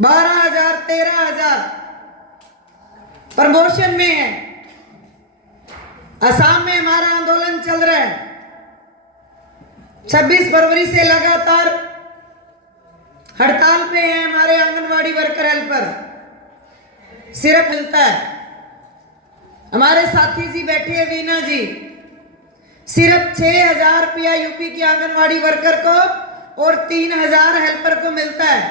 12,000 13,000 promotion में है। असम में हमारा आंदोलन चल रहा है। 26 फरवरी से लगातार हड़ताल पे हैं हमारे आंगनवाड़ी वर्कर हेल्पर। सिर्फ मिलता है। हमारे साथी जी बैठे हैं वीना जी, सिर्फ 6,000 रुपया यूपी की आंगनवाड़ी वर्कर को और 3,000 हेल्पर को मिलता है।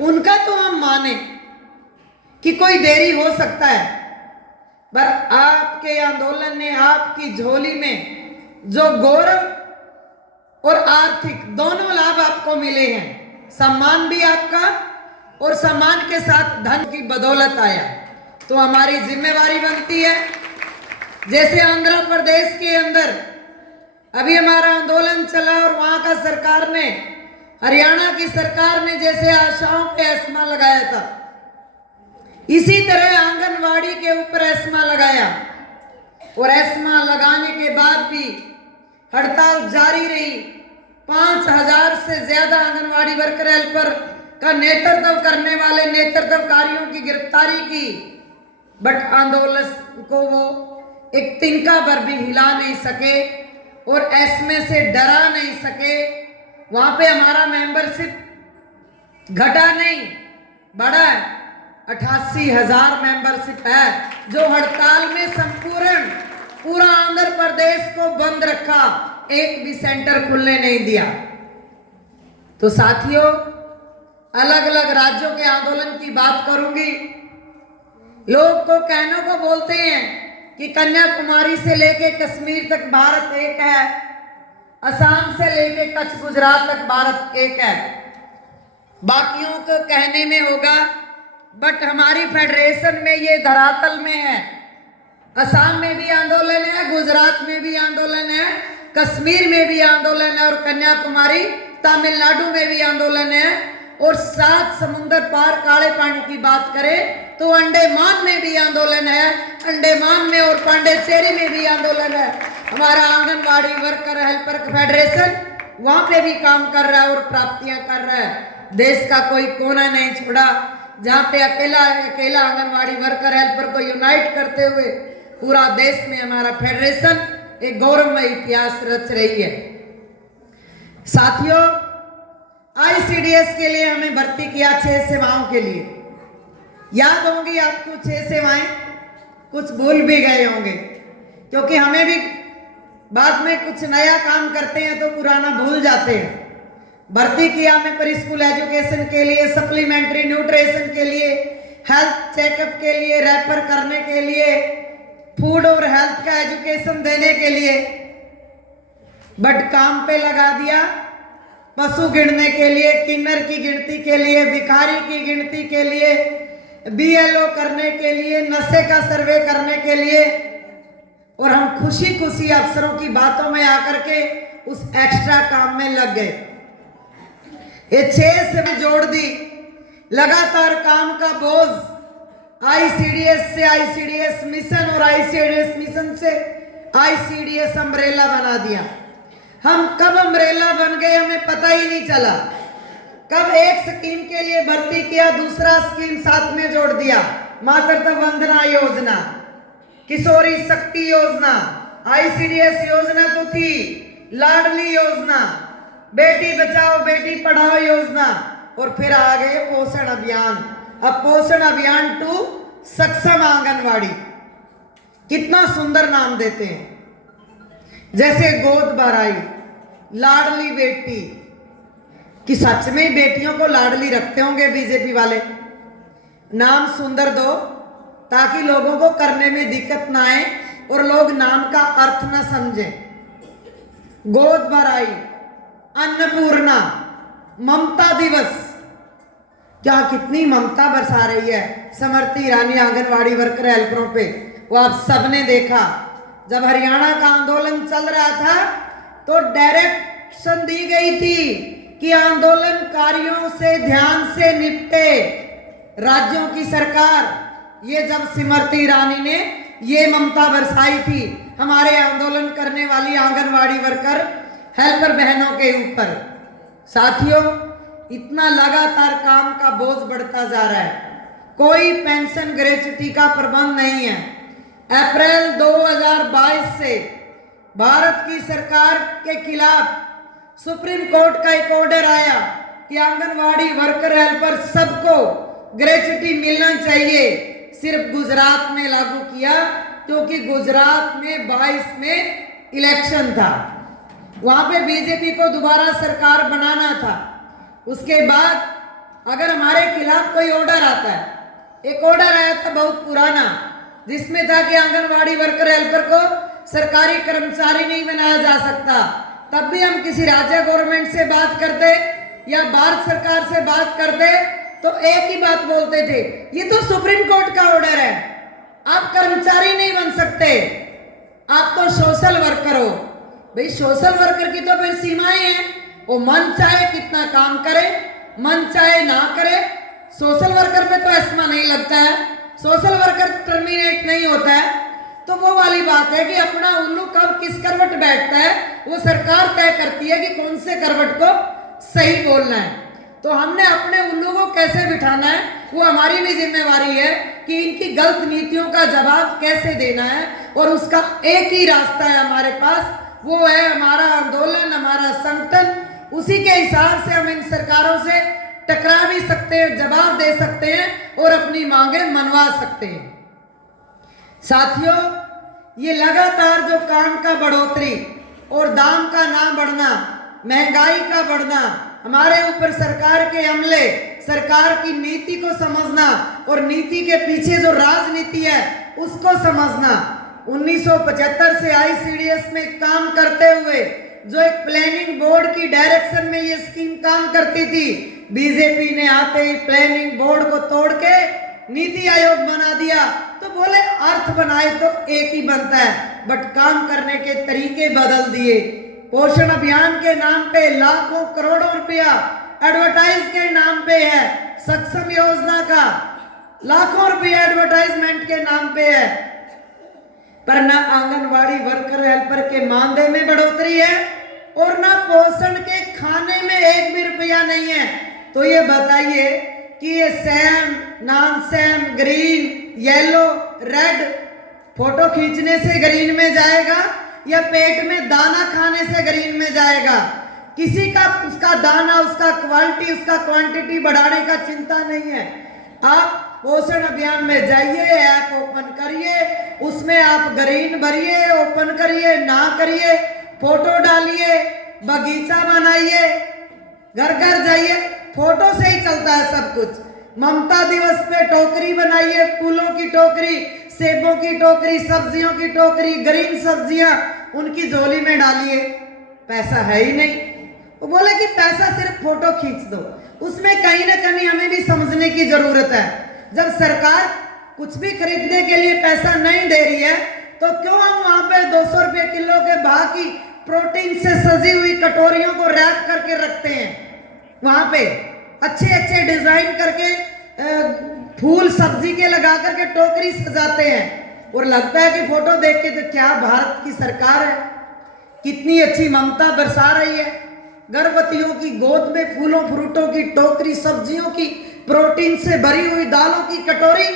उनका तो हम माने कि कोई देरी हो सकता है, पर आपके आंदोलन ने आपकी झोली में जो गौरव और आर्थिक दोनों लाभ आपको मिले हैं। सम्मान भी आपका और सम्मान के साथ धन की बदौलत आया, तो हमारी जिम्मेवारी बनती है। जैसे आंध्र प्रदेश के अंदर अभी हमारा आंदोलन चला और वहां का सरकार ने, हरियाणा की सरकार ने जैसे आशाओं पे एस्मा लगाया था, इसी तरह आंगनवाड़ी के ऊपर एस्मा लगाया और एस्मा लगाने के बाद भी हड़ताल जारी रही। 5,000 से ज्यादा आंगनवाड़ी वर्कर हेल्पर का नेतृत्व करने वाले नेतृत्वकारियों की गिरफ्तारी की, बट आंदोलन को वो एक तिनका भर भी हिला नहीं सके और एस्मे से डरा नहीं सके। वहां पे हमारा मेंबरशिप घटा नहीं, बढ़ा है। 88,000 मेंबरशिप है, जो हड़ताल में संपूर्ण पूरा आंध्र प्रदेश को बंद रखा, एक भी सेंटर खुलने नहीं दिया। तो साथियों, अलग अलग राज्यों के आंदोलन की बात करूंगी। लोग को कहने को बोलते हैं कि कन्याकुमारी से लेके कश्मीर तक भारत एक है, असम से लेके कच्छ गुजरात तक भारत एक है। बाकियों को कहने में होगा, बट हमारी फेडरेशन में ये धरातल में है। असम में भी आंदोलन है, गुजरात में भी आंदोलन है, कश्मीर में भी आंदोलन है और कन्याकुमारी तमिलनाडु में भी आंदोलन है। और 7 समुंदर पार काले पानी की बात करें तो अंडमान में भी आंदोलन है, अंडमान में और पांडिचेरी में भी आंदोलन है। हमारा आंगनवाड़ी वर्कर हेल्पर फेडरेशन वहां पे भी काम कर रहा है और प्राप्तियां कर रहा है। देश का कोई कोना नहीं छोड़ा जहां पे अकेला आंगनवाड़ी वर्कर हेल्पर को यूनाइट करते हुए पूरा देश में हमारा फेडरेशन एक गौरवमय इतिहास रच रही है। साथियों, आईसीडीएस के लिए हमें भर्ती किया 6 सेवाओं के लिए। याद होंगी आपको 6 सेवाएं, कुछ भूल भी गए होंगे, क्योंकि हमें भी बाद में कुछ नया काम करते हैं तो पुराना भूल जाते हैं। भर्ती किया हमें प्री स्कूल एजुकेशन के लिए, सप्लीमेंट्री न्यूट्रिशन के लिए, हेल्थ चेकअप के लिए, रेफर करने के लिए, फूड और हेल्थ का एजुकेशन देने के लिए, बट काम पे लगा दिया पशु गिनने के लिए, किन्नर की गिनती के लिए, भिखारी की गिनती के लिए, बीएलओ करने के लिए, नशे का सर्वे करने के लिए। और हम खुशी खुशी अफसरों की बातों में आकर के उस एक्स्ट्रा काम में लग गए। ये 6 से जोड़ दी। लगातार काम का बोझ आईसीडीएस से आईसीडीएस मिशन और आईसीडीएस मिशन से आईसीडीएस अम्ब्रेला बना दिया। हम कब अम्ब्रेला बन गए हमें पता ही नहीं चला। कब एक स्कीम के लिए भर्ती किया, दूसरा स्कीम साथ में जोड़ दिया। मातृत्व वंदना योजना, किशोरी शक्ति योजना, आईसीडीएस योजना तो थी, लाडली योजना, बेटी बचाओ बेटी पढ़ाओ योजना, और फिर आ गए पोषण अभियान। अब पोषण अभियान 2 सक्षम आंगनवाड़ी। कितना सुंदर नाम देते हैं, जैसे गोद भराई, लाडली बेटी। कि सच में बेटियों को लाडली रखते होंगे बीजेपी वाले। नाम सुंदर दो ताकि लोगों को करने में दिक्कत ना आए और लोग नाम का अर्थ ना समझें। गोद भराई, अन्नपूर्णा, ममता दिवस। क्या कितनी ममता बरसा रही है स्मृति ईरानी आंगनवाड़ी वर्कर हेल्परों पे, वो आप सबने देखा। जब हरियाणा का आंदोलन चल रहा था तो डायरेक्शन दी गई थी कि आंदोलनकारियों से ध्यान से निपटे राज्यों की सरकार। ये जब स्मृति ईरानी ने ये ममता बरसाई थी हमारे आंदोलन करने वाली आंगनवाड़ी वर्कर हेल्पर बहनों के ऊपर। साथियों, इतना लगातार काम का बोझ बढ़ता जा रहा है, कोई पेंशन ग्रेच्युटी का प्रबंध नहीं है। अप्रैल 2022 से भारत की सरकार के खिलाफ सुप्रीम कोर्ट का एक ऑर्डर आया कि आंगनवाड़ी वर्कर हेल्पर सबको ग्रेच्युटी मिलना चाहिए। सिर्फ गुजरात में लागू किया क्योंकि गुजरात में 22 में इलेक्शन था, वहां पे बीजेपी को दोबारा सरकार बनाना था। उसके बाद अगर हमारे खिलाफ कोई ऑर्डर आता है, एक ऑर्डर आया था बहुत पुराना जिसमें था कि आंगनवाड़ी वर्कर हेल्पर को सरकारी कर्मचारी नहीं बनाया जा सकता, तब भी हम किसी राज्य गवर्नमेंट से बात करते या भारत सरकार से बात करते तो एक ही बात बोलते थे, ये तो सुप्रीम कोर्ट का ऑर्डर है, आप कर्मचारी नहीं बन सकते, आप तो सोशल वर्कर हो। भाई सोशल वर्कर की तो फिर सीमाएं हैं, वो मन चाहे कितना काम करे, मन चाहे ना करे। सोशल वर्कर पे तो एस्मा नहीं लगता है, सोशल वर्कर टर्मिनेट नहीं होता है। तो वो वाली बात है कि अपना उल्लू कब किस करवट बैठता है वो सरकार तय करती है कि कौन से करवट को सही बोलना है। तो हमने अपने उल्लू को कैसे बिठाना है वो हमारी भी जिम्मेवारी है कि इनकी गलत नीतियों का जवाब कैसे देना है, और उसका एक ही रास्ता है हमारे पास, वो है हमारा आंदोलन, हमारा संगठन। उसी के हिसाब से हम इन सरकारों से टकरा भी सकते हैं, जवाब दे सकते हैं और अपनी मांगे मनवा सकते हैं। साथियों, ये लगातार जो काम का बढ़ोतरी और दाम का ना बढ़ना, महंगाई का बढ़ना, हमारे ऊपर सरकार के अमले, सरकार की नीति को समझना और नीति के पीछे जो राजनीति है उसको समझना। 1975 से आईसीडीएस में काम करते हुए जो एक प्लानिंग बोर्ड की डायरेक्शन में ये स्कीम काम करती थी, बीजेपी ने आते ही प्लानिंग बोर्ड को तोड़ के नीति आयोग बना दिया। तो बोले अर्थ बनाए तो एक ही बनता है, बट काम करने के तरीके बदल दिए। पोषण अभियान के नाम पे लाखों करोड़ों रुपया एडवर्टाइज के नाम पे है, सक्षम योजना का लाखों रुपया एडवर्टाइजमेंट के नाम पे है, पर ना आंगनवाड़ी वर्कर हेल्पर के मानदेय में बढ़ोतरी है और ना पोषण के खाने में एक भी रुपया नहीं है। तो ये बताइए कि ये Sam, non Sam, green, yellow, red photo खींचने से ग्रीन में जाएगा या पेट में दाना खाने से ग्रीन में जाएगा? किसी का उसका दाना, उसका क्वालिटी, उसका क्वांटिटी बढ़ाने का चिंता नहीं है। आप पोषण अभियान में जाइए, ऐप ओपन करिए, उसमें आप ग्रीन भरिए, ओपन करिए, ना करिए, फोटो डालिए, बगीचा बनाइए, घर घर जाइए, फोटो से ही चलता है सब कुछ। ममता दिवस पे टोकरी बनाइए, फूलों की टोकरी, सेबों की टोकरी, सब्जियों की टोकरी, ग्रीन सब्जियां उनकी झोली में डालिए, पैसा है ही नहीं। वो बोले कि पैसा सिर्फ फोटो खींच दो, उसमें कहीं ना कहीं हमें भी समझने की जरूरत है। जब सरकार कुछ भी खरीदने के लिए पैसा नहीं दे रही है तो क्यों हम वहां पे 200 रुपये किलो के भाव की प्रोटीन से सजी हुई कटोरियों को रैप करके रखते हैं, वहां पे अच्छे अच्छे डिजाइन करके फूल सब्जी के लगा करके टोकरी सजाते हैं, और लगता है कि फोटो देख के तो क्या भारत की सरकार है, कितनी अच्छी ममता बरसा रही है। गर्भवतियों की गोद में फूलों फ्रूटों की टोकरी, सब्जियों की, प्रोटीन से भरी हुई दालों की कटोरी,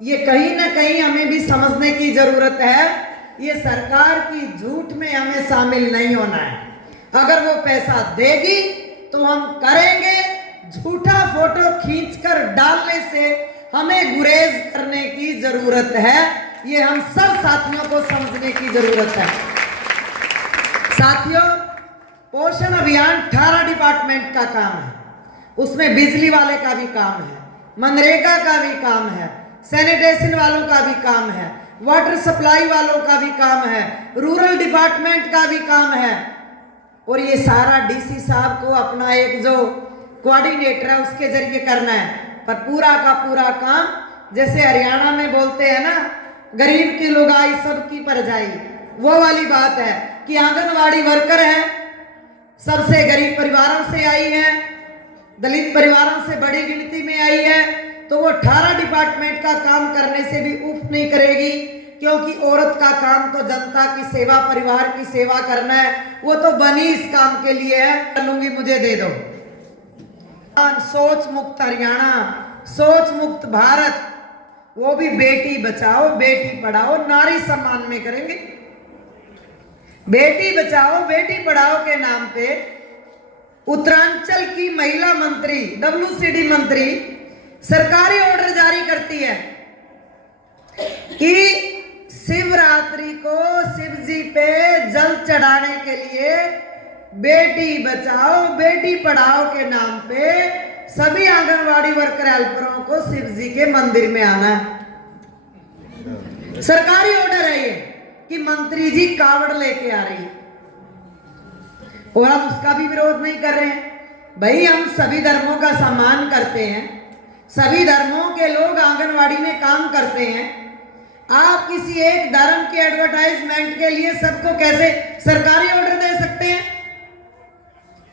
ये कहीं ना कहीं हमें भी समझने की जरूरत है। ये सरकार की झूठ में हमें शामिल नहीं होना है। अगर वो पैसा देगी तो हम करेंगे, झूठा फोटो खींचकर डालने से हमें गुरेज करने की जरूरत है। ये हम सब साथियों को समझने की जरूरत है। साथियों, पोषण अभियान 18 डिपार्टमेंट का काम है, उसमें बिजली वाले का भी काम है, मनरेगा का भी काम है, सैनिटेशन वालों का भी काम है, वाटर सप्लाई वालों का भी काम है, रूरल डिपार्टमेंट का भी काम है, और ये सारा डीसी साहब को अपना एक जो कोऑर्डिनेटर है उसके जरिए करना है। पर पूरा का पूरा काम जैसे हरियाणा में बोलते हैं ना, गरीब की लुगाई सबकी परजाई, वो वाली बात है कि आंगनवाड़ी वर्कर है, सबसे गरीब परिवारों से आई है, दलित परिवारों से बड़ी गिनती में आई है, तो वो 18 डिपार्टमेंट का काम करने से भी उफ नहीं करेगी, क्योंकि औरत का काम तो जनता की सेवा, परिवार की सेवा करना है, वो तो बनी इस काम के लिए है। कर लूंगी, मुझे दे दो। सोच मुक्त हरियाणा, सोच मुक्त भारत, वो भी बेटी बचाओ बेटी पढ़ाओ नारी सम्मान में करेंगे। बेटी बचाओ बेटी पढ़ाओ के नाम पे उत्तरांचल की महिला मंत्री, WCD मंत्री सरकारी ऑर्डर जारी करती है कि शिवरात्रि को शिव जी पे जल चढ़ाने के लिए बेटी बचाओ बेटी पढ़ाओ के नाम पे सभी आंगनवाड़ी वर्कर हेल्परों को शिव जी के मंदिर में आना है। सरकारी ऑर्डर है ये कि मंत्री जी कावड़ लेके आ रही है और हम उसका भी विरोध नहीं कर रहे हैं। भाई हम सभी धर्मों का सम्मान करते हैं, सभी धर्मों के लोग आंगनवाड़ी में काम करते हैं। आप किसी एक धर्म के एडवर्टाइजमेंट के लिए सबको कैसे सरकारी ऑर्डर दे सकते हैं?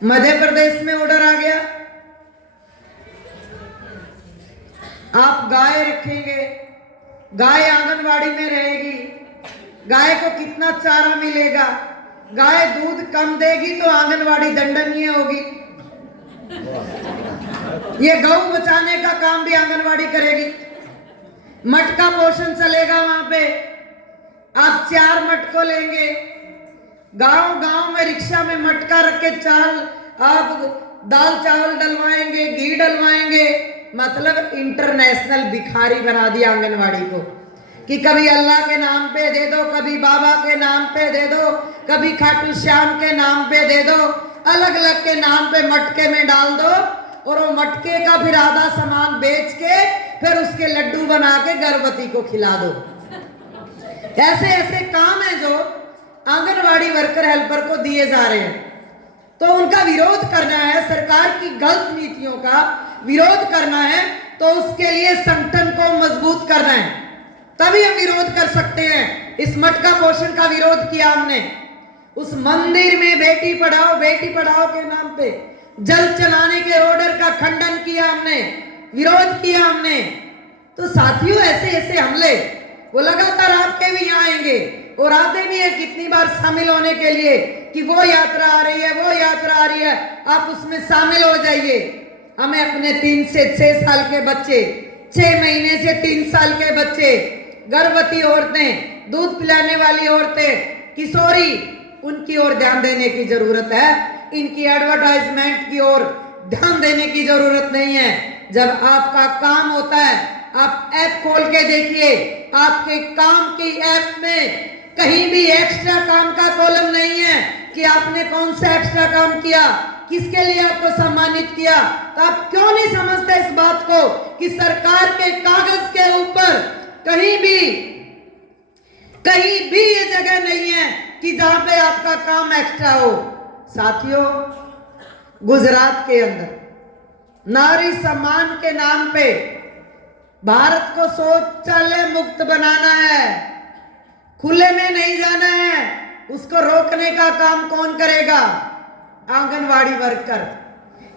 मध्य प्रदेश में ऑर्डर आ गया, आप गाय रखेंगे, गाय आंगनवाड़ी में रहेगी, गाय को कितना चारा मिलेगा, गाय दूध कम देगी तो आंगनवाड़ी दंडनीय होगी। ये गौ बचाने का काम भी आंगनवाड़ी करेगी। मटका पोषण चलेगा वहां पे, आप 4 मटको लेंगे, गांव गांव में रिक्शा में मटका रख के आप दाल चावल डलवाएंगे, घी डलवाएंगे। मतलब इंटरनेशनल भिखारी बना दिया आंगनवाड़ी को कि कभी अल्लाह के नाम पे दे दो, कभी बाबा के नाम पे दे दो, कभी खाटू श्याम के नाम पे दे दो, अलग अलग के नाम पे मटके में डाल दो और वो मटके का फिर आधा सामान बेच के फिर उसके लड्डू बना के गर्भवती को खिला दो। ऐसे ऐसे काम है जो आंगनवाड़ी वर्कर हेल्पर को दिए जा रहे हैं। तो उनका विरोध करना है, सरकार की गलत नीतियों का विरोध करना है, तो उसके लिए संगठन को मजबूत करना है, तभी हम विरोध कर सकते हैं। इस मटका पोषण का विरोध किया हमने, उस मंदिर में बेटी पढ़ाओ के नाम पे जल चलाने के ऑर्डर का खंडन किया हमने, विरोध किया हमने। तो साथियों ऐसे ऐसे हमले वो लगातार आपके भी यहाँ आएंगे और आते भी है कितनी बार शामिल होने के लिए कि वो यात्रा आ रही है, वो यात्रा आ रही है, आप उसमें शामिल हो जाइए। हमें अपने 3 से 6 साल के बच्चे, 6 महीने से 3 साल के बच्चे, गर्भवती औरतें, दूध पिलाने वाली औरतें, किशोरी, उनकी ओर ध्यान देने की जरूरत है। इनकी एडवर्टाइजमेंट की ओर ध्यान देने की जरूरत नहीं है। जब आपका काम होता है, आप ऐप खोल के देखिए, आपके काम की ऐप में कहीं भी एक्स्ट्रा काम का कॉलम नहीं है कि आपने कौन सा एक्स्ट्रा काम किया, किसके लिए आपको सम्मानित किया। तो आप क्यों नहीं समझते इस बात को कि सरकार के कागज के ऊपर कहीं भी ये जगह नहीं है कि जहां पे आपका काम एक्स्ट्रा हो। साथियों, गुजरात के अंदर नारी सम्मान के नाम पे भारत को शौचालय मुक्त बनाना है, खुले में नहीं जाना है। उसको रोकने का काम कौन करेगा? आंगनवाड़ी वर्कर।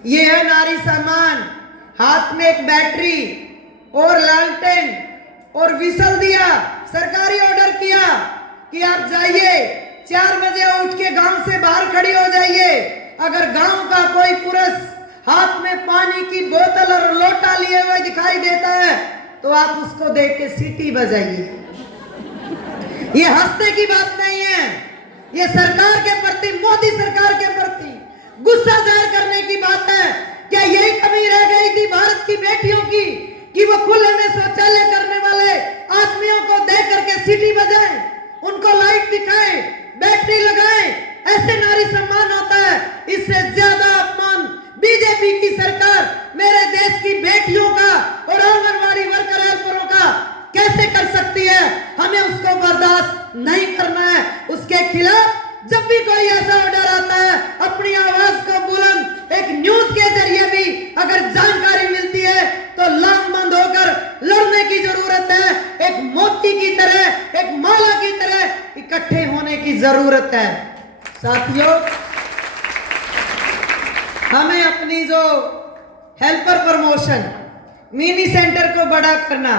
ये है नारी सम्मान। हाथ में एक बैटरी और लालटेन और विसल दिया, सरकारी ऑर्डर किया कि आप जाइए 4 बजे उठ के गांव से बाहर खड़ी हो जाइए। अगर गांव का कोई पुरुष हाथ में पानी की बोतल और लोटा लिए हुए दिखाई देता है तो आप उसको देख के सीटी बजाइए। ये हंसने की बात नहीं है, ये सरकार के प्रति, मोदी सरकार के प्रति गुस्सा जाहिर करने की बात है। क्या यही कमी रह गई थी भारत की बेटियों की कि वो खुले में शौचालय करने वाले आदमियों को देख करके सीटी बजाएं, उनको लाइट दिखाएं, बैटरी लगाएं? ऐसे नारी सम्मान होता है? इससे ज्यादा अपमान बीजेपी की सरकार मेरे देश की बेटियों का और आंगनवाड़ी वर्कर हेल्परों का कैसे कर सकती है? हमें उसको बर्दाश्त नहीं करना है। उसके खिलाफ जब भी कोई ऐसा ऑर्डर आता है, अपनी आवाज को बुलंद एक न्यूज के जरिए भी अगर जानकारी मिलती है तो लामबंद होकर लड़ने की जरूरत है। एक मोती की तरह, एक माला की तरह इकट्ठे होने की जरूरत है। साथियों, हमें अपनी जो हेल्पर प्रमोशन मिनी सेंटर को बड़ा करना,